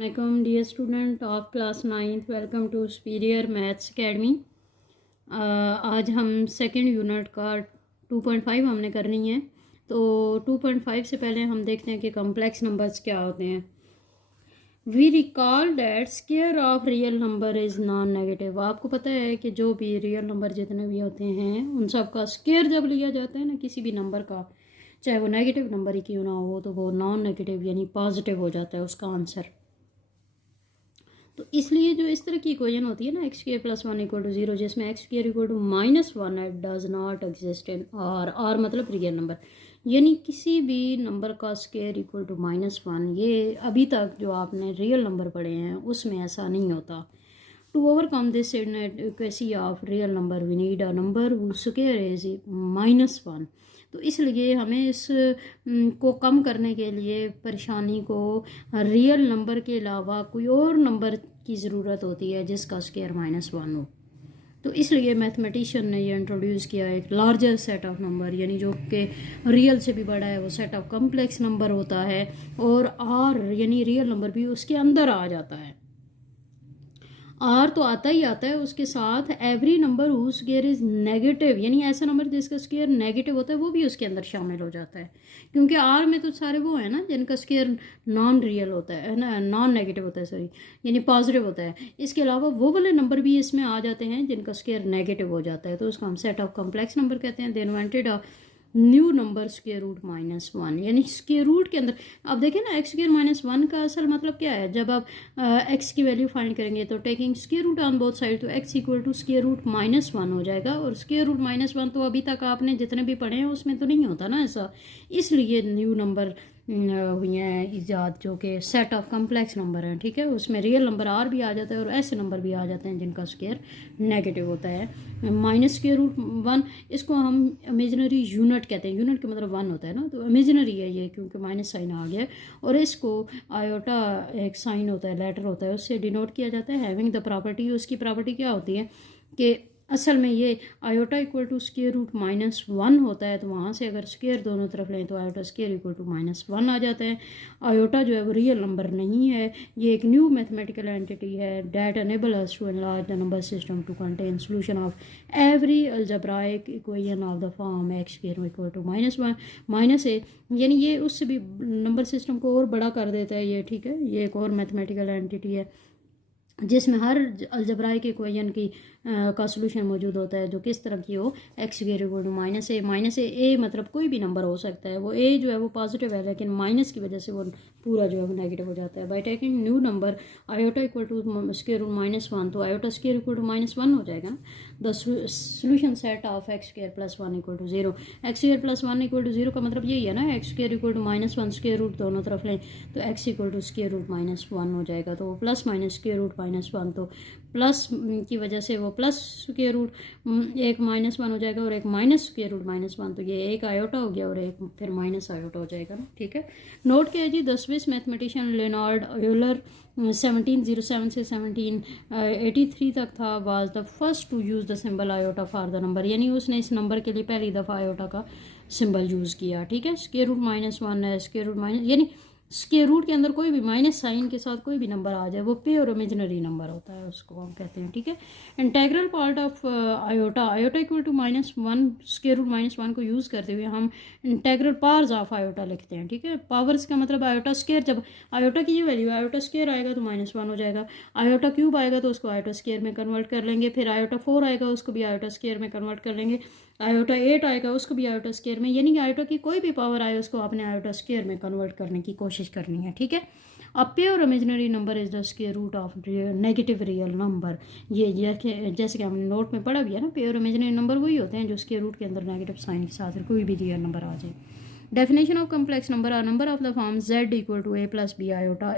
वालेकुम dear student of class 9th, welcome to Superior Maths Academy. आज हम second unit का 2.5 हमने करनी है। तो 2.5 से पहले हम देखते हैं कि कॉम्प्लेक्स नंबर्स क्या होते हैं। We recall that square of real number is non negative. आपको पता है कि जो भी रियल नंबर जितने भी होते हैं उन सब का स्क्वायर जब लिया जाता है ना किसी भी नंबर का, चाहे वो नेगेटिव नंबर ही क्यों ना हो, तो वो नॉन नेगेटिव यानी पॉजिटिव हो जाता है उसका आंसर। तो इसलिए जो इस तरह की इक्वेशन होती है ना x square plus 1 equal to 0, जिसमें एक्स स्क्वायर इक्वल टू -1 है, does not exist in R मतलब रियल नंबर, यानी किसी भी नंबर का स्क्वायर इक्वल टू -1। ये अभी तक जो आपने रियल नंबर पढ़े हैं उसमें ऐसा नहीं होता। To overcome this inadequacy of real number we need a number whose square is -1। तो इसलिए हमें इस को कम करने के लिए परेशानी को रियल नंबर के अलावा कोई और नंबर की ज़रूरत होती है जिसका स्क्वायर -1 हो। तो इसलिए मैथमेटिशियन ने ये इंट्रोड्यूस किया एक लार्जर सेट ऑफ नंबर, यानी जो कि रियल से भी बड़ा है, वो सेट ऑफ कम्प्लेक्स नंबर होता है, और आर यानी रियल नंबर भी उसके अंदर आ जाता है। आर तो आता ही आता है, उसके साथ every number whose square is negative, यानी ऐसा नंबर जिसका स्क्वायर नेगेटिव होता है वो भी उसके अंदर शामिल हो जाता है, क्योंकि आर में तो सारे वो है ना जिनका स्क्वायर नॉन रियल होता है ना, नॉन नेगेटिव होता है, सॉरी, यानी पॉजिटिव होता है। इसके अलावा वो वाले नंबर भी इसमें आ जाते हैं जिनका स्क्वायर नेगेटिव हो जाता है, तो उसको हम सेट ऑफ कॉम्प्लेक्स नंबर कहते हैं। They invented a new number square root -1, यानी स्क्वायर रूट के अंदर। अब देखें ना, एक्स स्क्वायर -1 का असल मतलब क्या है। जब आप एक्स की वैल्यू फाइंड करेंगे तो taking square root on both side, तो x equal to square root -1 हो जाएगा। और स्क्वायर रूट -1 तो अभी तक आपने जितने भी पढ़े हैं उसमें तो नहीं होता ना ऐसा, इसलिए न्यू नंबर हुई हैं ईजाद जो कि सेट ऑफ कम्प्लेक्स नंबर हैं। ठीक है, उसमें रियल नंबर आर भी आ जाता है और ऐसे नंबर भी आ जाते हैं जिनका स्क्वायर नेगेटिव होता है। -√1 इसको हम इमेजिनरी यूनिट कहते हैं। यूनिट का मतलब 1 होता है ना, तो इमेजिनरी है ये क्योंकि माइनस साइन आ गया है। और इसको आयोटा एक साइन होता है, लेटर होता है, उससे डिनोट किया जाता है। हैविंग द प्रॉपर्टी, उसकी प्रॉपर्टी क्या होती है कि असल में ये iota equal to square root -1 होता है, तो वहाँ से अगर स्क्वायर दोनों तरफ लें तो आयोटा स्क्वायर इक्वल टू -1 आ जाता है। आयोटा जो है वो रियल नंबर नहीं है, ये एक न्यू मैथमेटिकल एंटिटी है that enable us to enlarge the number system to contain solution of every algebraic equation of the form x square equal to -1 यानी ये उससे भी नंबर सिस्टम को और बड़ा कर देता है ये। ठीक है, ये एक और मैथमेटिकल एंटिटी है जिसमें हर अलजब्राइक इक्वेशन की का सॉल्यूशन मौजूद होता है, जो किस तरह की हो, x square equal to -a मतलब कोई भी नंबर हो सकता है। वो a जो है वो पॉजिटिव है, लेकिन माइनस की वजह से वो पूरा जो है वो नेगेटिव हो जाता है। By taking new number iota equal to square root -1, तो आयोटा स्क्वायर इक्वल टू -1 हो जाएगा ना। The solution set of x square plus 1 equal to 0। X square plus 1 equal to 0 का मतलब यही है ना, x square equal to -1, square root दोनों तरफ लें तो x equal to square root -1 हो जाएगा। तो प्लस माइनस स्क्वायर रूट -1, तो प्लस की वजह से वो प्लस स्क्वायर रूट एक -1 हो जाएगा और एक माइनस स्क्वायर रूट -1, तो ये एक आयोटा हो गया और एक फिर माइनस आयोटा हो जाएगा ना। ठीक है, नोट किया जी, the Swiss mathematician Leonhard Euler 1707 से 1783 तक था, was the first to use the symbol iota for the number, यानी उसने इस नंबर के लिए पहली दफ़ा आयोटा का सिंबल यूज़ किया। ठीक है, स्क्वायर रूट -1 है, स्क्वायर रूट माइनस, यानी स्क्वायर रूट के अंदर कोई भी माइनस साइन के साथ कोई भी नंबर आ जाए वो प्योर इमेजिनरी नंबर होता है, उसको हम कहते हैं। ठीक है, integral part of iota equal to -1 square root -1 को यूज़ करते हुए हम इंटेग्रल पावर्स ऑफ आयोटा लिखते हैं। ठीक है, पावर्स का मतलब आयोटा स्क्वायर, जब आयोटा की ये वैल्यू आयोटा स्क्वायर आएगा तो -1 हो जाएगा, आयोटा क्यूब आएगा तो उसको आयोटा स्क्वायर में कन्वर्ट कर लेंगे, फिर आयोटा 4 आएगा उसको भी आयोटा स्क्वायर में कन्वर्ट कर लेंगे, आयोटा 8 आएगा उसको भी आयोटा स्क्वायर में, यानी कि आयोटा की कोई भी पावर आए उसको आपने आयोटा स्क्वायर में कन्वर्ट करने की कोशिश करनी है। ठीक है, a pure imaginary number is the square root of negative real number. ये जैसे कि हमने नोट में पढ़ा भी है ना, प्योर इमेजिनरी नंबर वही होते हैं जो स्क्वायर रूट के अंदर नेगेटिव साइन के साथ कोई भी रियल नंबर आ जाए। Definition of complex number are number of the form z equal to a plus b iota.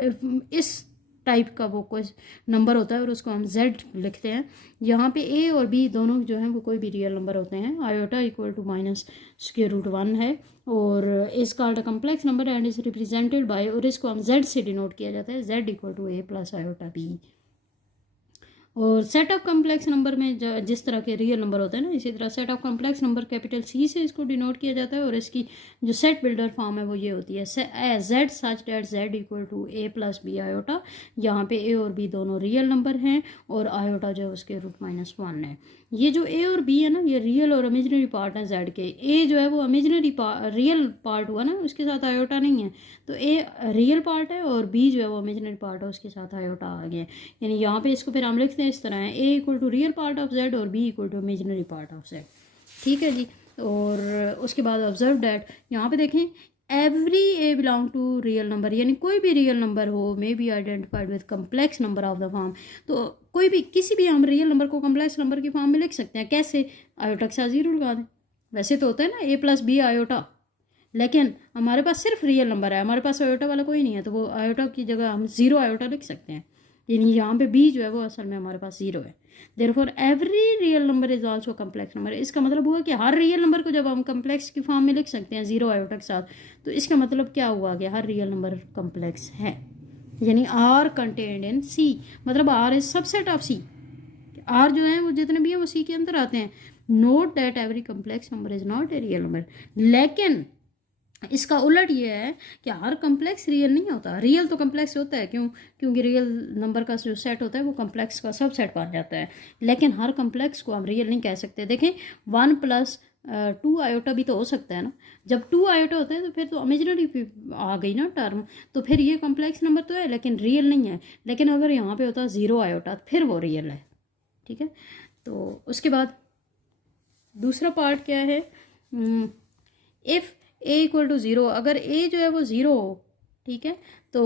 इस टाइप का वो कोई नंबर होता है और उसको हम z लिखते हैं। यहाँ पे a और b दोनों जो हैं वो कोई भी रियल नंबर होते हैं। आयोटा इक्वल टू -√1 है और इस called a complex number and is represented by, और इसको हम z से डिनोट किया जाता है, z equal to a plus iota b। और सेट ऑफ कम्प्लेक्स नंबर में जिस तरह के रियल नंबर होते हैं ना, इसी तरह set of complex number capital C से इसको डिनोट किया जाता है। और इसकी जो सेट बिल्डर फॉर्म है वो ये होती है z such that z equal to a plus b iota. यहाँ पे ए और बी दोनों रियल नंबर हैं और आयोटा जो है उसके √-1 है। ये जो ए और बी है ना, ये रियल और इमेजिनरी पार्ट है जेड के। ए जो है वो इमेजिनरी रियल पार्ट हुआ ना, उसके साथ आयोटा नहीं है, तो ए रियल पार्ट है और बी जो है वो इमेजिनरी पार्ट है, उसके साथ आयोटा आ गया। यानी यहाँ पे इसको फिर हम लिखते हैं इस तरह है, a equal to real part of z और b equal to imaginary part of z. ठीक है जी। और उसके बाद ऑब्जर्व डैट, यहाँ पे देखें every a belong to real number, यानी कोई भी रियल नंबर हो may be identified with complex number of the form. तो कोई भी किसी भी हम रियल नंबर को कम्प्लेक्स नंबर की फॉर्म में लिख सकते हैं। कैसे? आयोटा के साथ जीरो लगा दें। वैसे तो होता है ना ए प्लस बी आयोटा, लेकिन हमारे पास सिर्फ रियल नंबर है, हमारे पास आयोटा वाला कोई नहीं है, तो वो आयोटा की जगह हम जीरो आयोटा लिख सकते हैं। यानी यहाँ पे बी जो है वो असल में हमारे पास जीरो है। Therefore every real number is also complex number. इसका मतलब हुआ कि हर रियल नंबर को जब हम कम्प्लेक्स की फॉर्म में लिख सकते हैं जीरो आयोटा के साथ, तो इसका मतलब क्या हुआ कि हर रियल नंबर कम्प्लेक्स है। यानी आर कंटेन्ड इन सी, मतलब R is subset of C. R जो है वो जितने भी हैं वो सी के अंदर आते हैं। Note that every complex number is not a real number. लेकिन इसका उलट ये है कि हर कम्प्लेक्स रियल नहीं होता। रियल तो कम्प्लेक्स होता है, क्यों? क्योंकि रियल नंबर का जो सेट होता है वो कम्प्लेक्स का सब सेट बन जाता है। लेकिन हर कम्प्लेक्स को हम रियल नहीं कह सकते। देखें 1 + 2 आयोटा भी तो हो सकता है ना। जब 2 आयोटा होता है तो फिर तो इमेजिनरी आ गई ना टर्म, तो फिर ये कम्प्लेक्स नंबर तो है लेकिन रियल नहीं है। लेकिन अगर यहाँ पे होता 0 आयोटा फिर वो रियल है। ठीक है। तो उसके बाद दूसरा पार्ट क्या है, इफ़ ए इक्वल टू 0, अगर ए जो है वो 0 हो, ठीक है, तो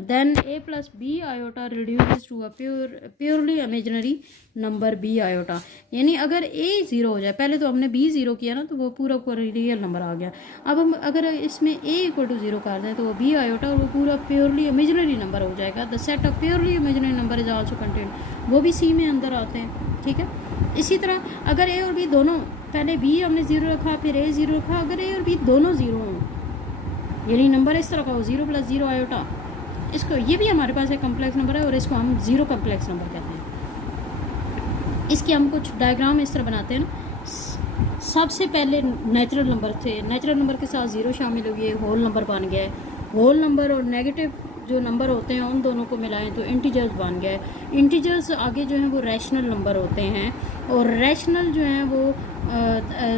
then a plus b iota reduces to a purely imaginary number b iota. यानी अगर ए 0 हो जाए, पहले तो हमने बी 0 किया ना, तो वो पूरा रियल नंबर आ गया। अब हम अगर इसमें ए इक्वल टू 0 कर दें तो वो बी आयोटा और वो पूरा प्योरली इमेजिनरी नंबर हो जाएगा। The set of purely imaginary number is also content, वो भी सी में अंदर आते हैं। ठीक है। इसी तरह अगर ए और बी दोनों, पहले बी हमने 0 रखा फिर ए 0 रखा, अगर ए और बी दोनों 0 हों, यानी नंबर इस तरह का हो 0 + 0 आयोटा, इसको ये भी हमारे पास एक कम्प्लेक्स नंबर है और इसको हम 0 कम्प्लेक्स नंबर कहते हैं। इसके हम कुछ डायग्राम इस तरह बनाते हैं ना। सबसे पहले नेचुरल नंबर थे, नेचुरल नंबर के साथ 0 शामिल हुए, होल नंबर बन गया है। होल नंबर और नेगेटिव जो नंबर होते हैं उन दोनों को मिलाएं तो इंटीजर्स बन गए। इंटीजर्स आगे जो हैं वो रैशनल नंबर होते हैं, और रैशनल जो हैं वो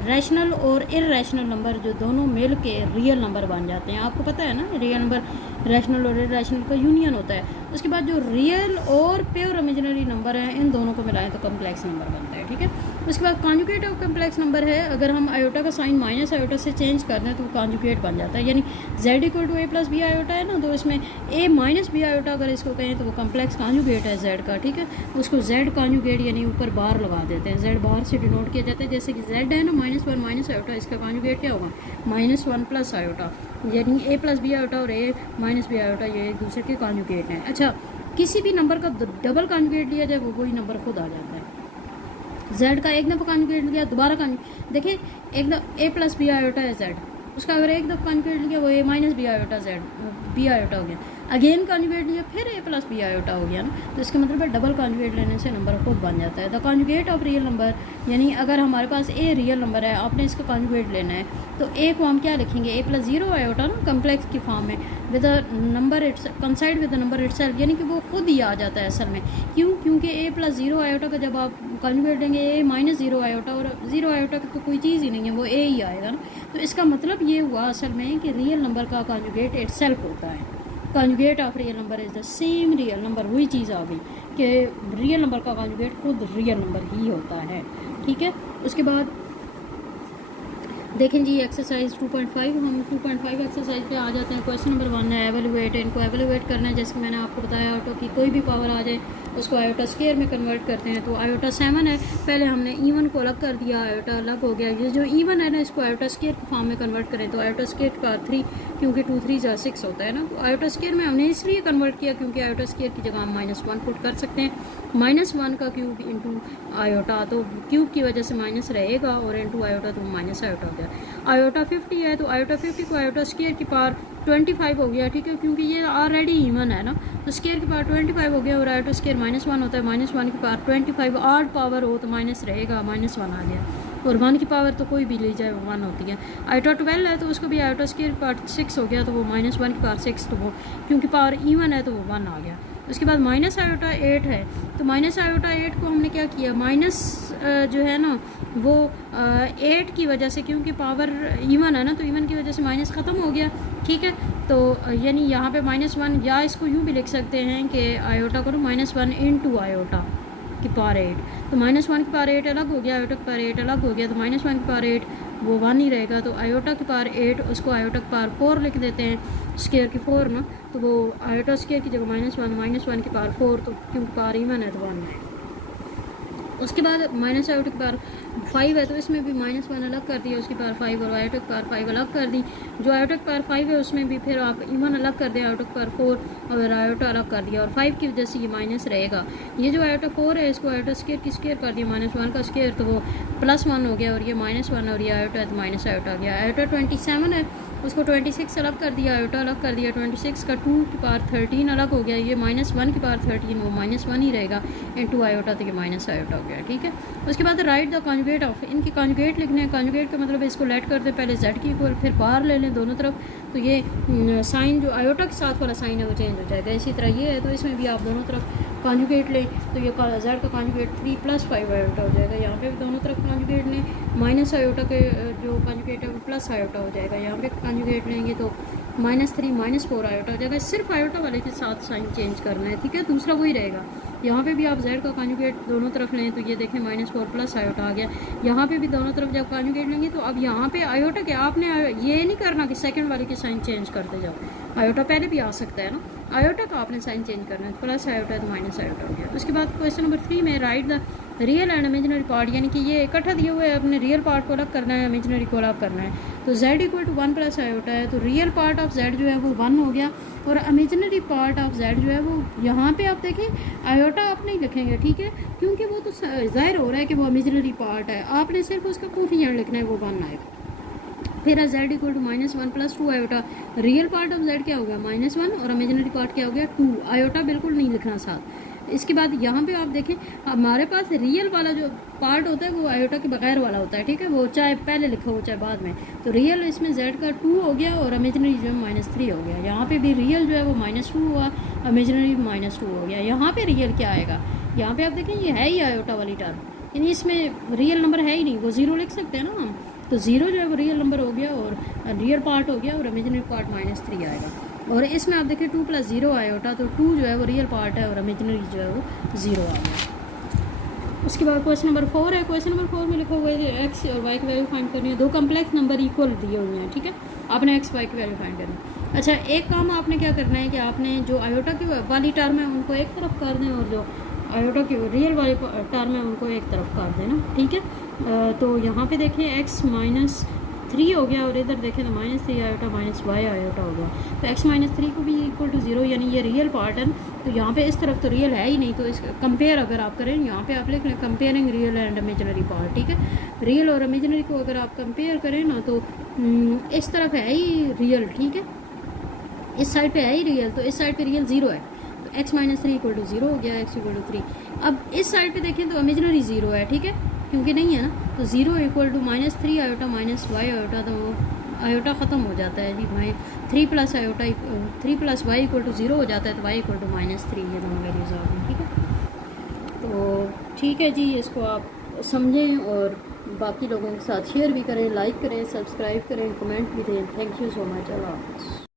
रैशनल और इरैशनल नंबर जो दोनों मिल के रियल नंबर बन जाते हैं। आपको पता है ना, रियल नंबर रैशनल और इरैशनल का यूनियन होता है। उसके बाद जो रियल और प्योर इमेजिनरी नंबर हैं, इन दोनों को मिलाएं तो कम्प्लेक्स नंबर बनता है। ठीक है। उसके बाद कॉन्जुगेट ऑफ कम्प्लेक्स नंबर है, अगर हम आयोटा का साइन माइनस आयोटा से चेंज कर दें तो कॉन्जुगेट बन जाता है। यानी z equal to a plus b iota है ना, तो इसमें ए माइनस बी आयोटा अगर इसको कहें तो वो कम्प्लेक्स कॉन्जुगेट है z का। ठीक है। उसको z कॉन्जुगेट यानी ऊपर बार लगा देते हैं, z बार से डिनोट किया जाता है। जैसे कि z है ना -1 माइनस आयोटा, इसका कॉन्जुगेट क्या होगा -1 प्लस आयोटा, यानी ए प्लस बी आयोटा और ए माइनस बी आयोटा ये एक दूसरे के कॉन्जुगेट हैं। अच्छा, किसी भी नंबर का डबल कॉन्जुगेट लिया जाए वो वही नंबर खुद आ जाता है। z का एक दफ़ा कॉन्जुगेट लिया, दोबारा देखिए एक दफ़ा ए प्लस बी आयोटा है z, उसका अगर एक दफ़ा कॉन्जुगेट लिया वो a minus b iota z b iota हो गया। अगेन कॉन्जुगेट लिया फिर ए प्लस बी आयोटा हो गया ना, तो इसका मतलब है डबल कॉन्जुगेट लेने से नंबर खुद बन जाता है। The conjugate of real number, यानी अगर हमारे पास ए रियल नंबर है, आपने इसका कॉन्जुगेट लेना है, तो ए को हम क्या लिखेंगे, ए प्लस 0 आयोटा ना कम्प्लेक्स की फॉर्म में, with a number it's कंसाइड with the number itself, यानी कि वो खुद ही आ जाता है असल में। क्यों? क्योंकि ए प्लस 0 आयोटा का जब आप कॉन्जुगेट देंगे ए माइनस 0 आयोटा, और 0 आयोटा का तो कोई चीज़ ही नहीं है, वो ए ही आएगा ना। तो इसका मतलब ये हुआ असल में कि रियल नंबर का कॉन्जुगेट इटसेल्फ होता है। Conjugate of real number is the same real number, वही चीज़ आ गई कि रियल नंबर का कॉन्जुगेट खुद रियल नंबर ही होता है। ठीक है। उसके बाद देखें जी एक्सरसाइज 2.5, हम 2.5 एक्सरसाइज पे आ जाते हैं। क्वेश्चन नंबर 1 है एवेलुएट, इनको एवेलुएट करना है। जैसे कि मैंने आपको बताया, आयोटा की कोई भी पावर आ जाए उसको आयोटा स्क्वायर में कन्वर्ट करते हैं। तो आयोटा 7 है, पहले हमने इवन को अलग कर दिया, आयोटा अलग हो गया। ये जो इवन है ना, इसको आयोटा स्क्वायर की फॉर्म में कन्वर्ट करें तो आयोटा स्क्वायर का 3, क्योंकि 2 3 6 होता है ना, तो आयोटा स्क्वायर में हमने इसलिए कन्वर्ट किया क्योंकि आयोटा स्क्वायर की जगह हम -1 पुट कर सकते हैं। -1 का क्यूब इंटू आयोटा, तो क्यूब की वजह से माइनस रहेगा और इंटू आयोटा तो माइनस आयोटा हो गया। आयोटा 50 है तो आयोटा 50 को आयोटा स्क्वायर की पावर 25 हो गया, ठीक है, क्योंकि ये ऑलरेडी इवन है ना, तो स्क्वायर की पावर 25 हो गया और आयोटा स्क्वायर -1 होता है, -1 की पावर 25 ऑड पावर हो तो माइनस रहेगा, -1 आ गया, और 1 की पावर तो कोई भी ले जाए वो 1 होती है। आयोटा 12 है तो उसको भी आयोटा स्क्वायर की पावर 6 हो गया, तो वो -1 की पावर 6, तो वो क्योंकि पावर इवन है तो वो 1 आ गया। उसके बाद माइनस आयोटा 8 है, तो माइनस आयोटा 8 को हमने क्या किया, माइनस जो है ना वो 8 की वजह से, क्योंकि पावर इवन है ना तो इवन की वजह से माइनस ख़त्म हो गया, ठीक है। तो यानी यहाँ पे -1, या इसको यूँ भी लिख सकते हैं कि आयोटा करो -1 इंटू आयोटा की पावर 8, तो -1 की पावर 8 अलग हो गया, आयोटा की पावर 8 अलग हो गया, तो -1 की पावर 8 वो 1 ही रहेगा, तो आयोटा की पावर 8 उसको आयोटा की पावर 4 लिख देते हैं, स्क्वायर की 4 ना, तो वो आयोटा स्क्वायर की जगह -1 की पावर 4, तो क्योंकि पावर इवन है तो 1 है। उसके बाद माइनस आयोटा की पावर 5 है तो इसमें भी -1 अलग कर दिया, उसकी पावर 5, और आयोटा की पावर 5 अलग कर दी। जो आयोटा की पावर 5 है उसमें भी फिर आप इवन अलग कर दें, आयोटा की पावर 4 और आयोटा अलग कर दिया, और 5 की वजह से ये माइनस रहेगा। ये जो आयोटा 4 है इसको आयोटा स्क्वायर की स्क्वायर कर दिया, -1 का स्क्वायर, तो वो +1 हो गया, और ये -1 और ये आयोटा है तो माइनस आयोटा आ गया। आयोटा 27 है उसको 26 अलग कर दिया, आयोटा अलग कर दिया, 26 का 2 की पावर 13 अलग हो गया, ये -1 की पावर 13 वो -1 ही रहेगा, इनटू आयोटा तो ये माइनस आयोटा हो गया, ठीक है। उसके बाद राइट द कॉन्जुगेट ऑफ, इनकी कॉन्जुगेट लिखने हैं, कॉन्जुगेट का मतलब इसको लेट कर दें, पहले z की इक्वल, फिर बाहर ले लें दोनों तरफ, तो ये साइन जो आयोटा के साथ वाला साइन है वो चेंज हो जाएगा। इसी तरह ये है तो इसमें भी आप दोनों तरफ कॉन्जुगेट लें, तो ये z का कॉन्जुगेट 3 + 5 आयोटा हो जाएगा, यहाँ पे भी दोनों तरफ कॉन्जुगेट लें, माइनस आयोटा के जो कॉन्जुगेट है वो प्लस आयोटा हो जाएगा, यहाँ पे कॉन्जुगेट लेंगे तो -3 -4 आयोटा हो जाएगा। सिर्फ आयोटा वाले के साथ साइन चेंज करना है, ठीक है, दूसरा वही रहेगा। यहाँ पे भी आप z का कॉन्जुगेट दोनों तरफ लें तो ये देखें -4 प्लस आयोटा आ गया, यहाँ पे भी दोनों तरफ जब कॉन्जुगेट लेंगे तो अब यहाँ पे आयोटा के आपने ये नहीं करना कि सेकंड वाले के साइन चेंज करते जाओ, आयोटा पहले भी आ सकता है ना, आयोटा का आपने साइन चेंज करना है, प्लस आयोटा है तो माइनस आयोटा हो गया। उसके बाद क्वेश्चन नंबर 3 में right the real and imaginary part, यानी कि ये इकट्ठा दिए हुए अपने रियल पार्ट को अलग करना है, इमेजिनरी को अलग करना है, तो z = 1 + आयोटा है, तो रियल पार्ट ऑफ z जो है वो 1 हो गया, और इमेजिनरी पार्ट ऑफ z जो है वो यहाँ पे आप देखें आयोटा आप नहीं लिखेंगे, ठीक है, क्योंकि वो तो जाहिर हो रहा है कि वो इमेजिनरी पार्ट है, आपने सिर्फ उसका कोफिशिएंट लिखना है, वो 1 आएगा। फिर z = -1 + 2 iota, real part of z क्या हो गया -1 और इमेजिनरी पार्ट क्या हो गया 2, आयोटा बिल्कुल नहीं लिखना साथ। इसके बाद यहाँ पे आप देखें हमारे पास रियल वाला जो पार्ट होता है वो आयोटा के बगैर वाला होता है, ठीक है, वो चाहे पहले लिखा हो चाहे बाद में, तो रियल इसमें z का 2 हो गया और इमेजिनरी जो है -3 हो गया। यहाँ पे भी रियल जो है वो -2 हुआ, इमेजिनरी -2 हो गया। यहाँ पे रियल क्या आएगा, यहाँ पे आप देखें ये है ही आयोटा वाली टर्म, यानी इसमें रियल नंबर है ही नहीं, वो 0 लिख सकते हैं ना हम, तो 0 जो है वो रियल नंबर हो गया और रियल पार्ट हो गया, और इमेजिनरी पार्ट -3 आएगा। और इसमें आप देखिए 2 + 0 आयोटा, तो 2 जो है वो रियल पार्ट है और इमेजिनरी जो है वो 0 आ गया। उसके बाद क्वेश्चन नंबर 4 है, क्वेश्चन नंबर 4 में लिखा हुआ है एक्स और वाई की वैल्यू फाइंड करनी है, दो कम्प्लेक्स नंबर इक्वल दिए हुए हैं, ठीक है, आपने एक्स वाई की वैल्यू फाइंड करनी है। अच्छा, एक काम आपने क्या करना है कि आपने जो आयोटा की वाली टर्म है उनको एक तरफ कर दें, और जो आयोटा की रियल वाली टर्म है उनको एक तरफ कर देना, ठीक है। तो यहाँ पे देखें x -3 हो गया, और इधर देखें तो -3 आयोटा -y आयोटा हो गया, तो x -3 को भी = 0, यानी ये रियल पार्ट है, तो यहाँ पे इस तरफ तो रियल है ही नहीं, तो इस कंपेयर अगर आप करें यहाँ पे आप लिख लें comparing real and imaginary part, ठीक है, रियल और इमेजिनरी को अगर आप कंपेयर करें ना तो इस तरफ है ही रियल, ठीक है, इस साइड पे है ही रियल, तो इस साइड पे रियल 0 है, तो x -3 = 0 हो गया, x = 3। अब इस साइड पे देखें तो इमेजिनरी 0 है, ठीक है, क्योंकि नहीं है ना, तो 0 = -3 आयोटा -y आयोटा, तो आयोटा ख़त्म हो जाता है जी भाई, 3 + आयोटा 3 + y = 0 हो जाता है, तो y = -3, ये दोनों वैल्यूज आ गई, ठीक है। तो ठीक है जी, इसको आप समझें और बाकी लोगों के साथ शेयर भी करें, लाइक करें, सब्सक्राइब करें, कमेंट भी दें। थैंक यू सो मच, अल्लाह हाफ़िज़।